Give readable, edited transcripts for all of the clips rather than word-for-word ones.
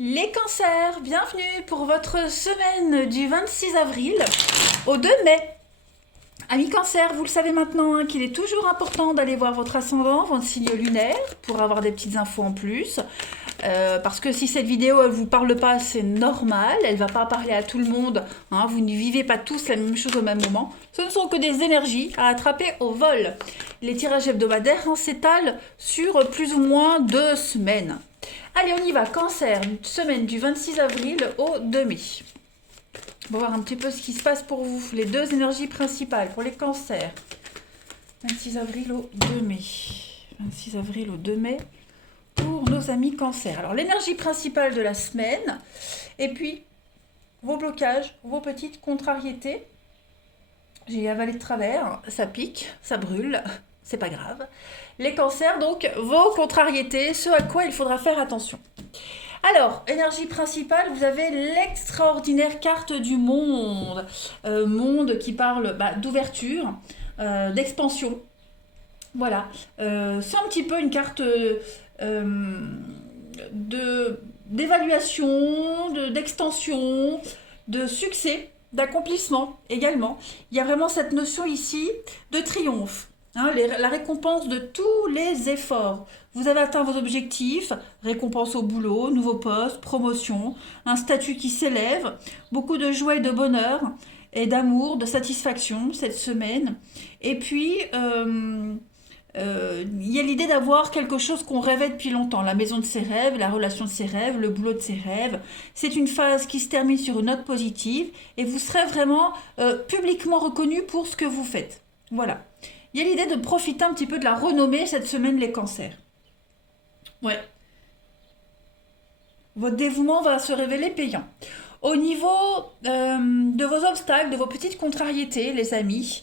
Les cancers, bienvenue pour votre semaine du 26 avril au 2 mai. Amis cancer, vous le savez maintenant qu'il est toujours important d'aller voir votre ascendant, votre signe lunaire, pour avoir des petites infos en plus. Parce que si cette vidéo elle vous parle pas, c'est normal, elle va pas parler à tout le monde, vous ne vivez pas tous la même chose au même moment. Ce ne sont que des énergies à attraper au vol. Les tirages hebdomadaires s'étalent sur plus ou moins 2 semaines. Allez, on y va. Cancer, semaine du 26 avril au 2 mai. On va voir un petit peu ce qui se passe pour vous. Les deux énergies principales pour les cancers. 26 avril au 2 mai. 26 avril au 2 mai pour nos amis cancers. Alors, l'énergie principale de la semaine. Et puis, vos blocages, vos petites contrariétés. J'ai avalé de travers. Ça pique, ça brûle. C'est pas grave. Les cancers, donc, vos contrariétés, ce à quoi il faudra faire attention. Alors, énergie principale, vous avez l'extraordinaire carte du monde. Monde qui parle d'ouverture, d'expansion. Voilà. C'est un petit peu une carte d'évaluation, d'extension, de succès, d'accomplissement également. Il y a vraiment cette notion ici de triomphe. La récompense de tous les efforts. Vous avez atteint vos objectifs, récompense au boulot, nouveau poste, promotion, un statut qui s'élève, beaucoup de joie et de bonheur, et d'amour, de satisfaction cette semaine. Et puis, il y a l'idée d'avoir quelque chose qu'on rêvait depuis longtemps, la maison de ses rêves, la relation de ses rêves, le boulot de ses rêves. C'est une phase qui se termine sur une note positive et vous serez vraiment publiquement reconnu pour ce que vous faites. Voilà. Il y a l'idée de profiter un petit peu de la renommée cette semaine, les cancers. Ouais. Votre dévouement va se révéler payant. Au niveau de vos obstacles, de vos petites contrariétés, les amis,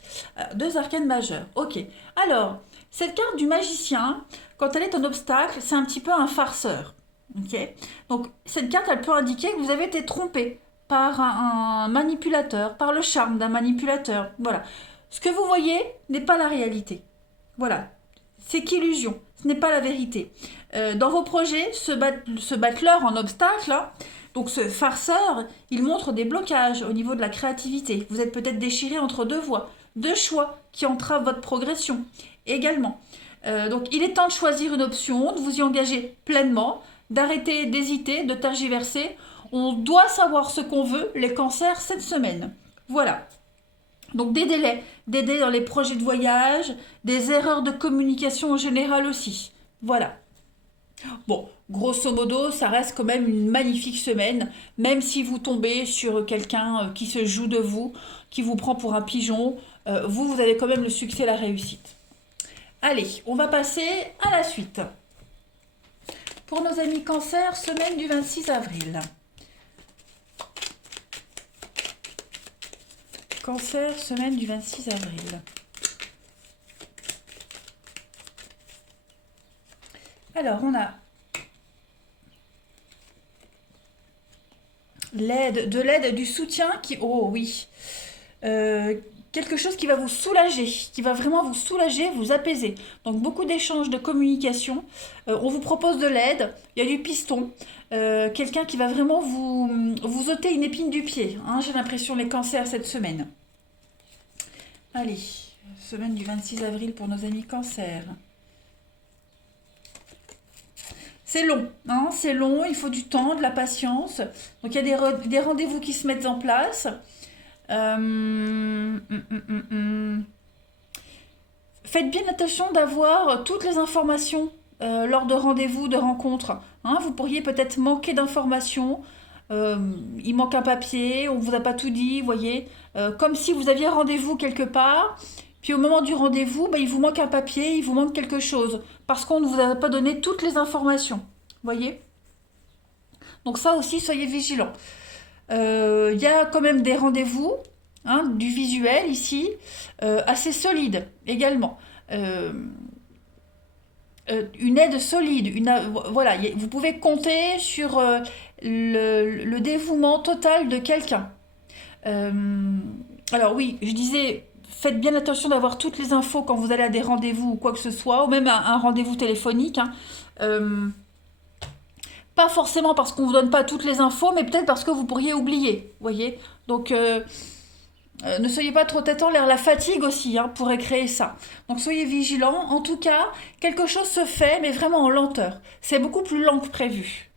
deux arcanes majeures. Ok. Alors, cette carte du magicien, quand elle est un obstacle, c'est un petit peu un farceur. Ok. Donc, cette carte, elle peut indiquer que vous avez été trompé par un manipulateur, par le charme d'un manipulateur. Voilà. Ce que vous voyez n'est pas la réalité. Voilà. C'est qu'illusion. Ce n'est pas la vérité. Dans vos projets, ce battleur en obstacle, donc ce farceur, il montre des blocages au niveau de la créativité. Vous êtes peut-être déchiré entre deux voies, deux choix qui entravent votre progression également. Donc il est temps de choisir une option, de vous y engager pleinement, d'arrêter d'hésiter, de tergiverser. On doit savoir ce qu'on veut, les cancers, cette semaine. Voilà. Donc des délais dans les projets de voyage, des erreurs de communication en général aussi. Voilà. Bon, grosso modo, ça reste quand même une magnifique semaine, même si vous tombez sur quelqu'un qui se joue de vous, qui vous prend pour un pigeon, vous avez quand même le succès et la réussite. Allez, on va passer à la suite. Pour nos amis cancer, semaine du 26 avril. Cancer, semaine du 26 avril. Alors, on a l'aide, du soutien qui... Oh oui. Quelque chose qui va vous soulager, qui va vraiment vous soulager, vous apaiser. Donc beaucoup d'échanges, de communication. On vous propose de l'aide, il y a du piston. Quelqu'un qui va vraiment vous ôter une épine du pied. J'ai l'impression les cancers cette semaine. Allez, semaine du 26 avril pour nos amis cancers. C'est long, c'est long, il faut du temps, de la patience. Donc il y a des rendez-vous qui se mettent en place. Faites bien attention d'avoir toutes les informations lors de rendez-vous, de rencontres. Vous pourriez peut-être manquer d'informations. Il manque un papier, on ne vous a pas tout dit, vous voyez. Comme si vous aviez rendez-vous quelque part, puis au moment du rendez-vous, il vous manque un papier, il vous manque quelque chose, parce qu'on ne vous a pas donné toutes les informations. Vous voyez. Donc ça aussi, soyez vigilants. Il y a quand même des rendez-vous, du visuel ici, assez solide également. Une aide solide, voilà, vous pouvez compter sur le dévouement total de quelqu'un. Alors oui, je disais, faites bien attention d'avoir toutes les infos quand vous allez à des rendez-vous ou quoi que ce soit, ou même un rendez-vous téléphonique. Pas forcément parce qu'on ne vous donne pas toutes les infos, mais peut-être parce que vous pourriez oublier, vous voyez. Donc, ne soyez pas trop têtants, la fatigue aussi hein, pourrait créer ça. Donc soyez vigilants. En tout cas, quelque chose se fait, mais vraiment en lenteur. C'est beaucoup plus lent que prévu.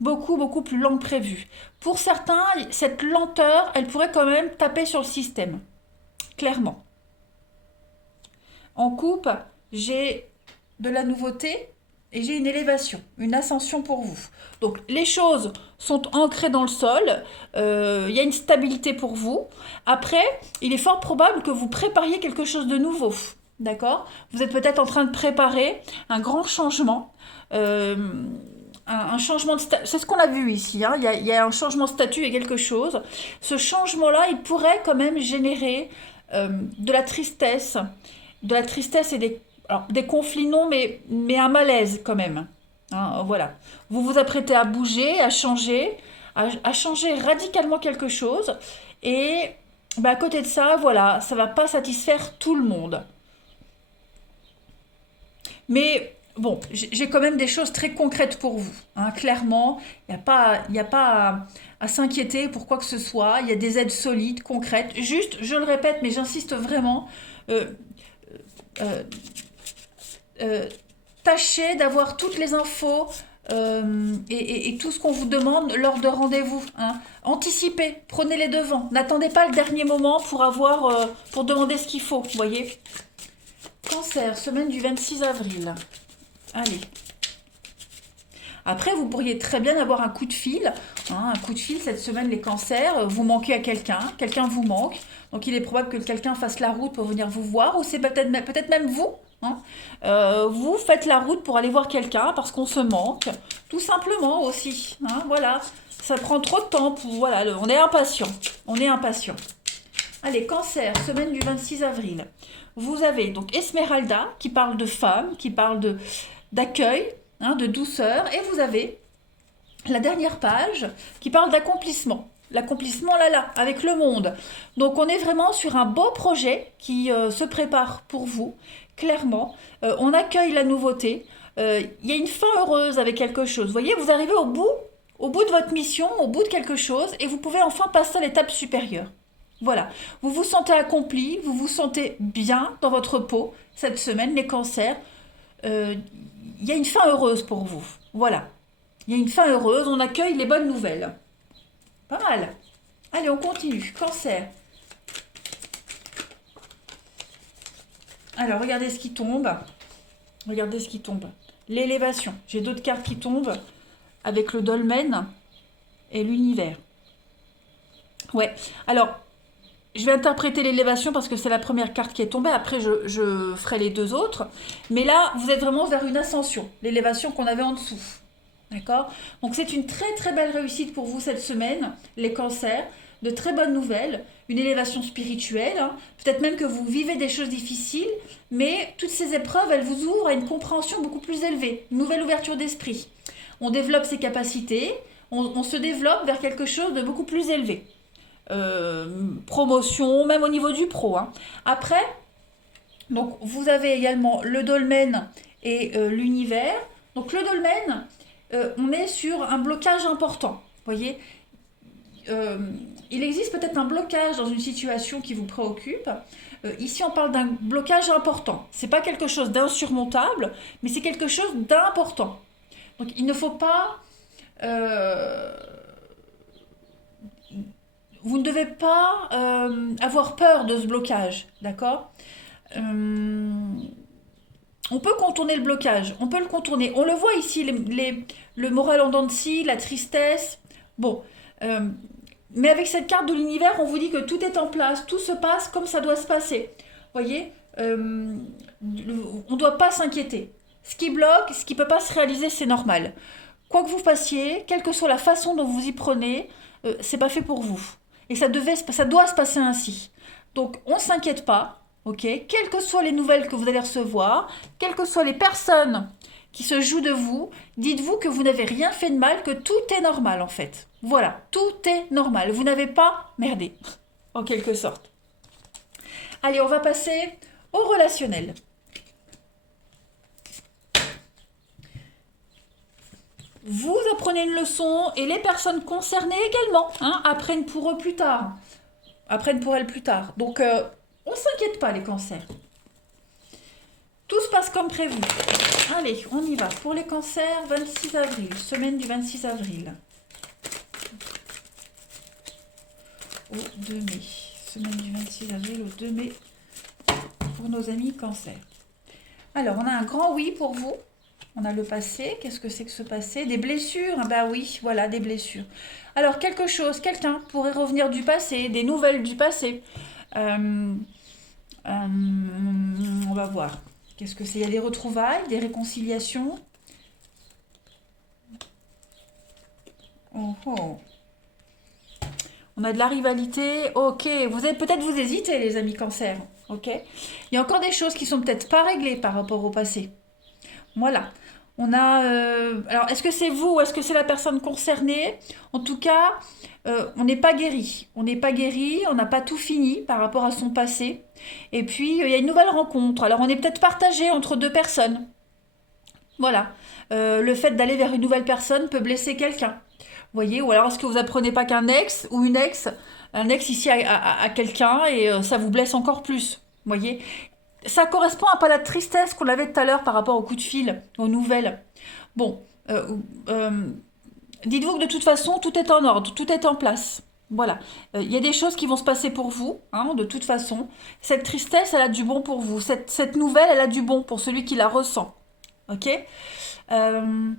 Beaucoup, beaucoup plus lent que prévu. Pour certains, cette lenteur, elle pourrait quand même taper sur le système. Clairement. En coupe, j'ai de la nouveauté et j'ai une élévation, une ascension pour vous. Donc les choses sont ancrées dans le sol, il y a une stabilité pour vous. Après, il est fort probable que vous prépariez quelque chose de nouveau. D'accord? Vous êtes peut-être en train de préparer un grand changement. Un changement de statut, c'est ce qu'on a vu ici, hein. Il y a un changement de statut et quelque chose. Ce changement-là, il pourrait quand même générer de la tristesse, et des conflits non, mais un malaise quand même. Hein, voilà. Vous vous apprêtez à bouger, à changer radicalement quelque chose. Et bah, à côté de ça, voilà, ça va pas satisfaire tout le monde. Mais bon, j'ai quand même des choses très concrètes pour vous. Hein, clairement, il n'y a pas à s'inquiéter pour quoi que ce soit. Il y a des aides solides, concrètes. Juste, je le répète, mais j'insiste vraiment. euh, euh, euh, Tâchez d'avoir toutes les infos et tout ce qu'on vous demande lors de rendez-vous. Hein. Anticipez, prenez les devants. N'attendez pas le dernier moment pour demander ce qu'il faut. Vous voyez. Cancer, semaine du 26 avril. Allez. Après, vous pourriez très bien avoir un coup de fil. Hein, un coup de fil cette semaine, les cancers. Vous manquez à quelqu'un. Quelqu'un vous manque. Donc, il est probable que quelqu'un fasse la route pour venir vous voir. Ou c'est peut-être même vous. Hein. Vous faites la route pour aller voir quelqu'un parce qu'on se manque. Tout simplement aussi. Hein, voilà. Ça prend trop de temps. Voilà, on est impatient. On est impatient. Allez, cancer, semaine du 26 avril. Vous avez donc Esmeralda qui parle de femme, qui parle d'accueil, hein, de douceur. Et vous avez la dernière page qui parle d'accomplissement. L'accomplissement là, avec le monde. Donc on est vraiment sur un beau projet qui se prépare pour vous, clairement. On accueille la nouveauté. Il y a une fin heureuse avec quelque chose. Vous voyez, vous arrivez au bout de votre mission, au bout de quelque chose, et vous pouvez enfin passer à l'étape supérieure. Voilà, vous vous sentez accompli, vous vous sentez bien dans votre peau cette semaine, les cancers. Il y a une fin heureuse pour vous. Voilà, il y a une fin heureuse, on accueille les bonnes nouvelles. Pas mal. Allez, on continue. Cancer. Alors, regardez ce qui tombe. Regardez ce qui tombe. L'élévation. J'ai d'autres cartes qui tombent avec le dolmen et l'univers. Ouais, alors, je vais interpréter l'élévation parce que c'est la première carte qui est tombée. Après, je ferai les deux autres. Mais là, vous êtes vraiment vers une ascension. L'élévation qu'on avait en dessous. D'accord? Donc, c'est une très très belle réussite pour vous cette semaine, les cancers. De très bonnes nouvelles. Une élévation spirituelle. Hein. Peut-être même que vous vivez des choses difficiles. Mais toutes ces épreuves, elles vous ouvrent à une compréhension beaucoup plus élevée. Une nouvelle ouverture d'esprit. On développe ses capacités. On se développe vers quelque chose de beaucoup plus élevé. Promotion, même au niveau du pro. Hein. Après, donc vous avez également le dolmen et l'univers. Donc le dolmen, on est sur un blocage important. Vous voyez, il existe peut-être un blocage dans une situation qui vous préoccupe. Ici, on parle d'un blocage important. C'est pas quelque chose d'insurmontable, mais c'est quelque chose d'important. Donc il ne faut pas vous ne devez pas avoir peur de ce blocage, d'accord. On peut contourner le blocage, on peut le contourner. On le voit ici, le moral en dents de scie, la tristesse. Bon, mais avec cette carte de l'univers, on vous dit que tout est en place, tout se passe comme ça doit se passer. Vous voyez, on ne doit pas s'inquiéter. Ce qui bloque, ce qui ne peut pas se réaliser, c'est normal. Quoi que vous fassiez, quelle que soit la façon dont vous y prenez, c'est pas fait pour vous. Et ça doit se passer ainsi. Donc on ne s'inquiète pas, ok. Quelles que soient les nouvelles que vous allez recevoir, quelles que soient les personnes qui se jouent de vous, dites-vous que vous n'avez rien fait de mal, que tout est normal en fait. Voilà, tout est normal. Vous n'avez pas merdé, en quelque sorte. Allez, on va passer au relationnel. vous apprenez une leçon et les personnes concernées également hein, apprennent pour eux plus tard. Apprennent pour elles plus tard. Donc, on ne s'inquiète pas les cancers. Tout se passe comme prévu. Allez, on y va. Pour les cancers, 26 avril, semaine du 26 avril. Au 2 mai. Semaine du 26 avril au 2 mai pour nos amis cancer. Alors, on a un grand oui pour vous. On a le passé. Qu'est-ce que c'est que ce passé? Des blessures. Bah oui, voilà, des blessures. Alors, quelque chose, quelqu'un pourrait revenir du passé, des nouvelles du passé. On va voir. Qu'est-ce que c'est? Il y a des retrouvailles, des réconciliations. Oh, oh. On a de la rivalité. Ok, vous allez peut-être vous hésiter, les amis cancer. Ok. Il y a encore des choses qui sont peut-être pas réglées par rapport au passé. Voilà. On a. Alors, est-ce que c'est vous ou est-ce que c'est la personne concernée? En tout cas, on n'est pas guéri. On n'est pas guéri, on n'a pas tout fini par rapport à son passé. Et puis, il y a une nouvelle rencontre. Alors, on est peut-être partagé entre deux personnes. Voilà. Le fait d'aller vers une nouvelle personne peut blesser quelqu'un. Vous voyez? Ou alors, est-ce que vous apprenez pas qu'un ex ou une ex, un ex ici à quelqu'un et ça vous blesse encore plus? Vous voyez? Ça correspond un peu à la tristesse qu'on avait tout à l'heure par rapport au coup de fil, aux nouvelles. Bon, dites-vous que de toute façon, tout est en ordre, tout est en place. Voilà. Il y a des choses qui vont se passer pour vous, hein, de toute façon. Cette tristesse, elle a du bon pour vous. Cette nouvelle, elle a du bon pour celui qui la ressent. Ok? Il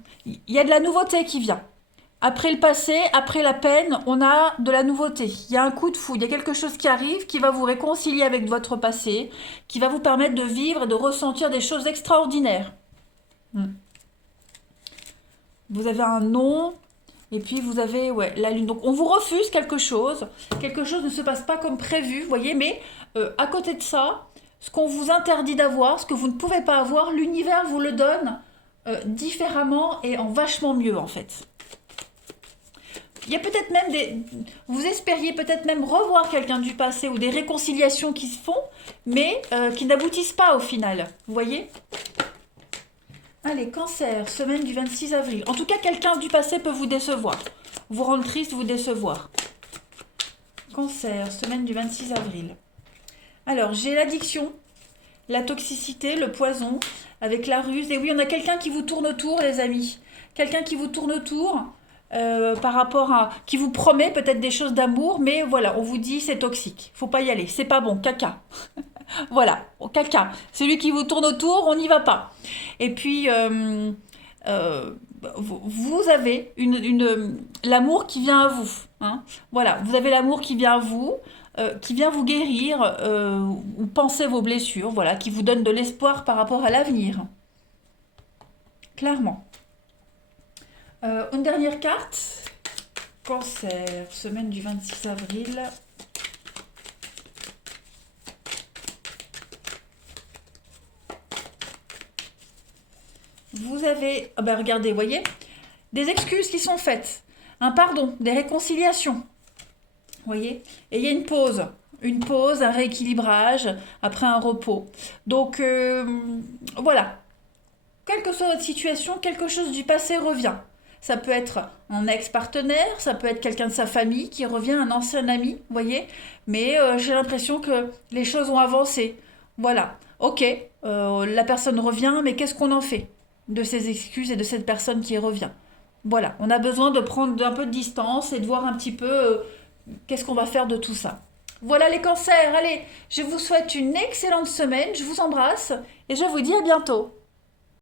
y a de la nouveauté qui vient. Après le passé, après la peine, on a de la nouveauté. Il y a un coup de foudre, il y a quelque chose qui arrive qui va vous réconcilier avec votre passé, qui va vous permettre de vivre et de ressentir des choses extraordinaires. Vous avez un non, et puis vous avez la lune. Donc on vous refuse quelque chose ne se passe pas comme prévu, vous voyez, mais à côté de ça, ce qu'on vous interdit d'avoir, ce que vous ne pouvez pas avoir, l'univers vous le donne différemment et en vachement mieux en fait. Il y a peut-être même vous espériez peut-être même revoir quelqu'un du passé ou des réconciliations qui se font, mais qui n'aboutissent pas au final. Vous voyez? Allez, cancer, semaine du 26 avril. En tout cas, quelqu'un du passé peut vous décevoir. Vous rendre triste, vous décevoir. Cancer, semaine du 26 avril. Alors, j'ai l'addiction, la toxicité, le poison, avec la ruse. Et oui, on a quelqu'un qui vous tourne autour, les amis. Quelqu'un qui vous tourne autour. Par rapport à qui vous promet peut-être des choses d'amour, mais voilà, on vous dit c'est toxique, faut pas y aller, c'est pas bon, caca. Voilà, caca. Celui qui vous tourne autour, on n'y va pas. Et puis vous avez l'amour qui vient à vous. Hein. Voilà, vous avez l'amour qui vient à vous, qui vient vous guérir ou penser vos blessures, voilà, qui vous donne de l'espoir par rapport à l'avenir. Clairement. Une dernière carte. Cancer, semaine du 26 avril. Vous avez, regardez, vous voyez, des excuses qui sont faites, un pardon, des réconciliations. Vous voyez, et il y a une pause, un rééquilibrage après un repos. Donc, voilà. Quelle que soit votre situation, quelque chose du passé revient. Ça peut être un ex-partenaire, ça peut être quelqu'un de sa famille qui revient, un ancien ami, vous voyez. Mais j'ai l'impression que les choses ont avancé. Voilà, ok, la personne revient, mais qu'est-ce qu'on en fait de ces excuses et de cette personne qui revient? Voilà, on a besoin de prendre un peu de distance et de voir un petit peu qu'est-ce qu'on va faire de tout ça. Voilà les cancers, allez, je vous souhaite une excellente semaine, je vous embrasse et je vous dis à bientôt.